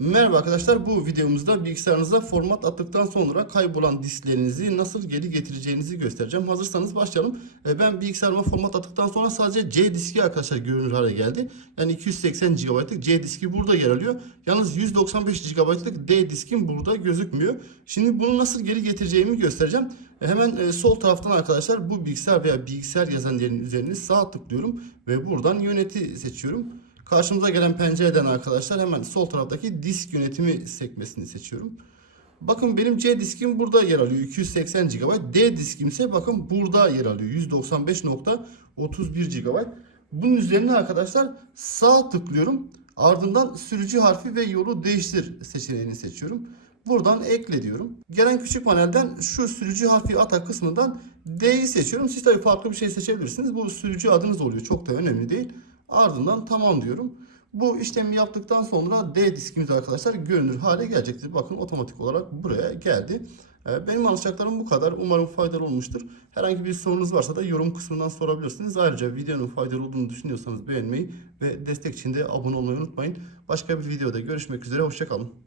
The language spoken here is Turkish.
Merhaba arkadaşlar bu videomuzda bilgisayarınıza format attıktan sonra kaybolan disklerinizi nasıl geri getireceğinizi göstereceğim. Hazırsanız başlayalım. E, Ben bilgisayarıma format attıktan sonra sadece C diski arkadaşlar görünür hale geldi. Yani 280 GB'lık C diski burada yer alıyor. Yalnız 195 GB'lık D diskim burada gözükmüyor. Şimdi bunu nasıl geri getireceğimi göstereceğim. E, Hemen e, sol taraftan arkadaşlar bu bilgisayar veya bilgisayar yazan yerin üzerine sağ tıklıyorum ve buradan yöneti seçiyorum. Karşımıza gelen pencereden arkadaşlar hemen sol taraftaki disk yönetimi sekmesini seçiyorum. Bakın benim C diskim burada yer alıyor 280 GB. D diskim ise bakın burada yer alıyor 195.31 GB. Bunun üzerine arkadaşlar sağ tıklıyorum. Ardından sürücü harfi ve yolu değiştir seçeneğini seçiyorum. Buradan ekle diyorum. Gelen küçük panelden şu sürücü harfi ata kısmından D'yi seçiyorum. Siz tabii farklı bir şey seçebilirsiniz. Bu sürücü adınız oluyor. Çok da önemli değil. Ardından tamam diyorum. Bu işlemi yaptıktan sonra D diskimiz arkadaşlar görünür hale gelecektir. Bakın otomatik olarak buraya geldi. Ee, Benim anlatacaklarım bu kadar. Umarım faydalı olmuştur. Herhangi bir sorunuz varsa da yorum kısmından sorabilirsiniz. Ayrıca videonun faydalı olduğunu düşünüyorsanız beğenmeyi ve destek için de abone olmayı unutmayın. Başka bir videoda görüşmek üzere. Hoşçakalın.